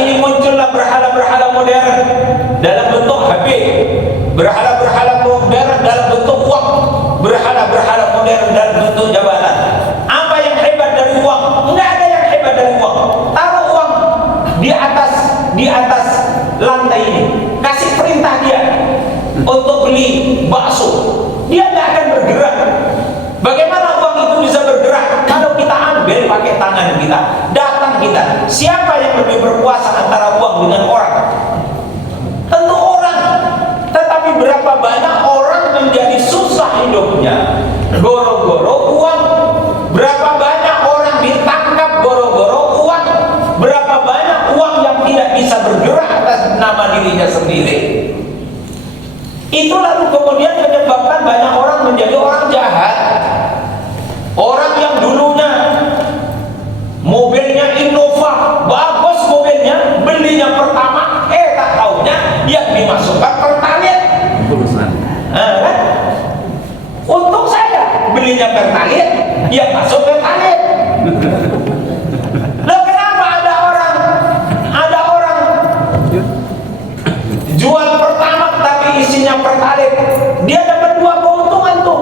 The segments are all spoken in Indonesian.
ini muncullah berhala-berhala modern dalam bentuk HP, berhala-berhala modern dalam bentuk uang, berhala-berhala modern dalam bentuk jabatan. Apa yang hebat dari uang? Enggak ada yang hebat dari uang. Taruh uang di atas lantai ini, kasih perintah dia untuk beli bakso, dia tidak akan bergerak. Bagaimana uang itu bisa bergerak? Kalau kita ambil pakai tangan kita, datang kita. Siapa yang lebih berkuasa antara uang dengan orang? Tentu orang. Tetapi berapa banyak orang menjadi susah hidupnya goro-goro uang? Berapa banyak orang ditangkap goro-goro uang? Berapa banyak uang yang tidak bisa bergerak atas nama dirinya sendiri? Itu lalu kemudian menyebabkan banyak orang menjadi orang jahat. Orang yang dulunya mobilnya Innova, bagus mobilnya, belinya pertama, tak taunya yang dimasukkan Pertalite. Kan? Untuk saya belinya Pertalite, yang masuk Pertalite. Loh, kenapa ada orang jual pertama tapi isinya Pertalite? Dia dapat dua keuntungan tuh.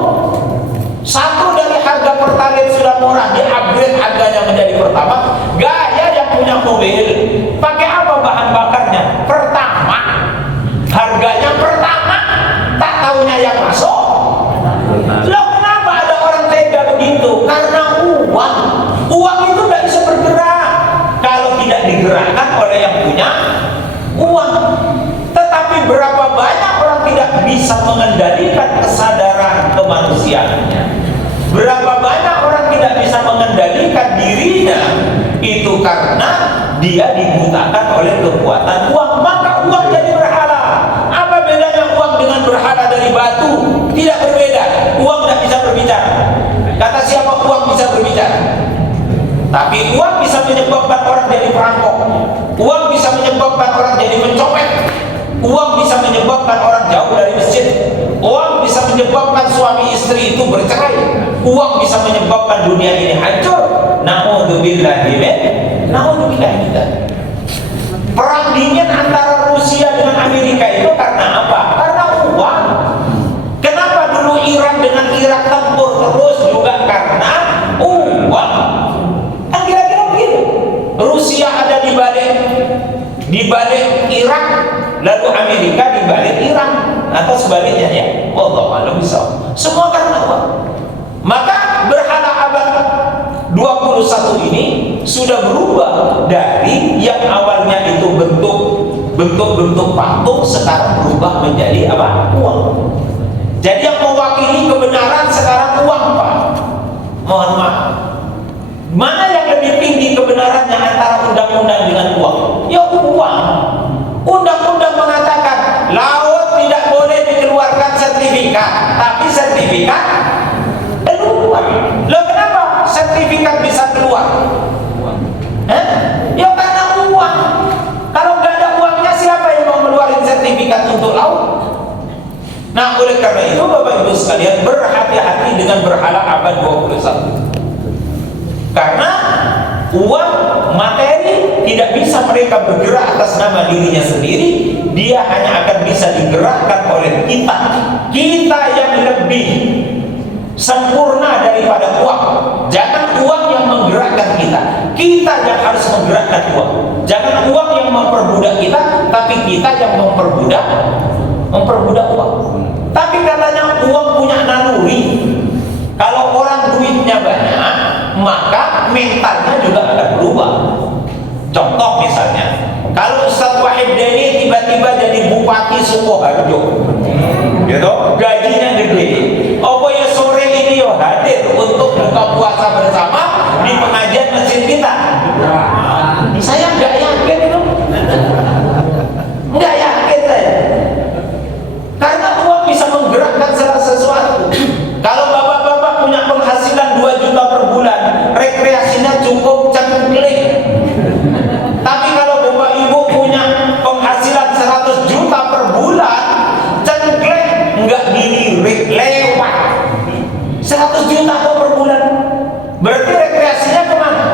Satu, dari harga Pertalite sudah murah, dia upgrade harganya menjadi pertama. Gaya yang punya mobil, pakai apa bahan bakarnya? Pertama, harganya pertama, tak tahunya yang masuk. Loh, kenapa ada orang tega begitu? Karena uang itu tidak bisa bergerak kalau tidak digerakkan oleh yang punya uang. Tetapi berapa banyak orang tidak bisa mengendalikan kesadaran kemanusiaannya? Berapa banyak orang tidak bisa mengendalikan dirinya? Itu karena dia dibutakan oleh kekuatan uang. Maka uang jadi berhala. Apa bedanya uang dengan berhala dari batu? Tidak berbeda. Uang tidak bisa berbicara. Kata siapa uang bisa berbicara? Tapi uang bisa menyebabkan orang jadi perampok. Uang bisa menyebabkan orang jadi pencopet. Uang bisa menyebabkan orang jauh dari masjid. Uang bisa menyebabkan suami istri itu bercerai. Uang bisa menyebabkan dunia ini hancur. Na'udzubillahi min. Perang dingin antara Rusia dengan Amerika itu karena apa? Karena uang. Kenapa dulu Iran dengan Irak tempur terus? Juga karena uang. Kan kira-kira begitu. Rusia ada di balik Irak, lalu Amerika di balik Iran, atau sebaliknya ya. Wallahu a'lam bishawab. Semua karena uang. Maka berhala abad 21 ini sudah berubah dari yang awalnya itu bentuk patung, sekarang berubah menjadi apa? Uang. Jadi yang mewakili kebenaran sekarang uang, Pak. Mohon maaf. Mana yang lebih tinggi kebenarannya antara undang-undang dengan uang? Ya uang. Undang-undang mengatakan laut tidak boleh dikeluarkan sertifikat, tapi sertifikat keluar. Loh, kenapa sertifikat bisa keluar? Ya karena uang. Kalau nggak ada uangnya, siapa yang mau ngeluarin sertifikat untuk laut? Nah, oleh karena itu Bapak Ibu sekalian, berhati-hati dengan berhala abad 21. Karena uang, materi, tidak bisa mereka bergerak atas nama dirinya sendiri. Dia hanya akan bisa digerakkan oleh kita yang lebih sempurna daripada uang. Jangan uang yang menggerakkan kita yang harus menggerakkan uang. Jangan uang yang memperbudak kita, tapi kita yang memperbudak uang. Tapi katanya uang punya naluri. Kalau orang duitnya banyak, maka mentalnya juga akan berubah. Contoh misalnya, kalau Ustaz Wahid Deni tiba-tiba jadi Bupati Sukoharjo, gitu, gajinya gede. Oh ya, sore ini yo hadir untuk buka puasa bersama di pengajian masjid kita. Saya nggak yakin itu, nggak yakin saya. Karena uang bisa menggerakkan segala sesuatu. Kalau bapak-bapak punya penghasilan 2 juta per bulan, rekreasinya cukup cengklik. Tapi kalau bapak ibu punya penghasilan 100 juta per bulan, cengklik, nggak dilirik, lewat. 100 juta per bulan, berarti rekreasinya kemana?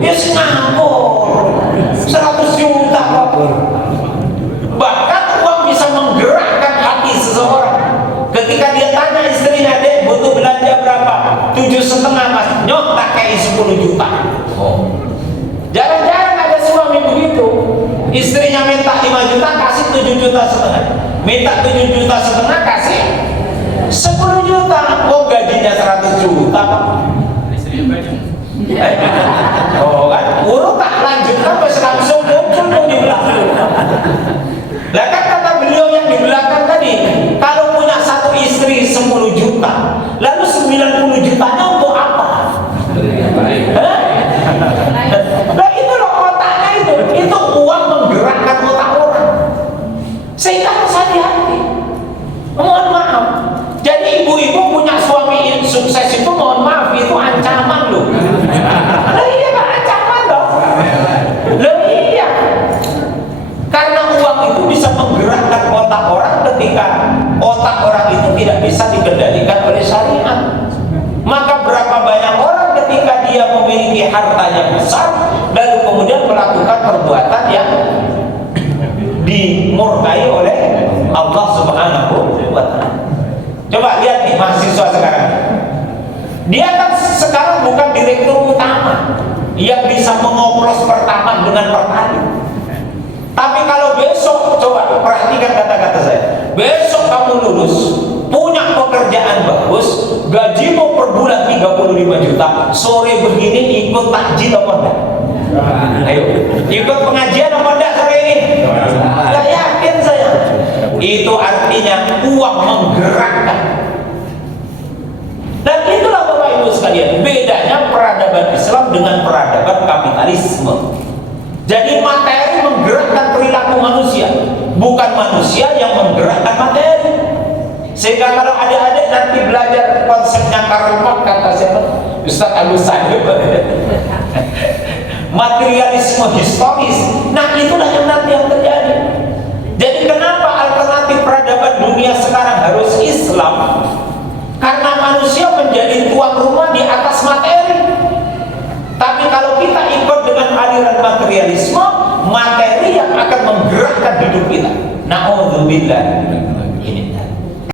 Ya Singapura. 100 juta kok. Bahkan uang bisa menggerakkan hati seseorang. Ketika dia tanya istrinya, "Dek, butuh belanja berapa?" 7,5 Mas. Nyok, tak kayak 10 juta. Jarang-jarang ada suami begitu. Istrinya minta 5 juta, kasih 7,5 juta. Minta 7,5 juta, kasih 10 juta. Oh, gajinya 100 juta. Oh kan, urut tak lanjutkan, pas langsung muncul di belakang. Lah kan kata beliau yang di belakang tadi, kalau punya satu istri 10 juta, lalu 90 jutanya untuk apa? Nah itu loh otaknya itu uang menggerakkan otak orang. Sehingga harus hati-hati. Mohon maaf. Jadi ibu-ibu punya suami sukses itu, mohon maaf, itu ancaman loh. Lah iya kan, ancaman dong. Lah iya. Karena uang itu bisa menggerakkan otak orang ketika otak orang itu tidak bisa dikendalikan oleh syariat. Maka berapa banyak orang ketika dia memiliki harta yang besar lalu kemudian melakukan perbuatan yang dimurkai oleh Allah Subhanahu wa ta'ala. Coba lihat nih mahasiswa sekarang. Dia kan sekarang bukan direktur utama yang bisa mengoplos pertama dengan pertalite. Tapi kalau besok, coba perhatikan kata-kata saya. Besok kamu lulus, punya pekerjaan bagus, gajimu per bulan 35 juta, sore begini ikut takjil apa enggak? Ayo, ikut pengajian apa enggak sore ini? Gak yakin saya. Itu artinya uang menggerakkan. Dan itulah Bapak Ibu sekalian, bedanya peradaban Islam dengan peradaban kapitalisme. Jadi materi menggerakkan perilaku manusia, bukan manusia yang menggerakkan materi. Sehingga kalau adik-adik nanti belajar konsepnya Karl Marx, kata siapa? Ustaz Agus Sayyid, materialisme historis. Nah itulah yang nanti yang terjadi. Jadi kenapa alternatif peradaban dunia sekarang harus Islam? Karena manusia menjadi tuan rumah di atas materi. Tapi kalau kita ikut dengan aliran materialisme, materi yang akan menggerakkan hidup kita. Na'udzubillah.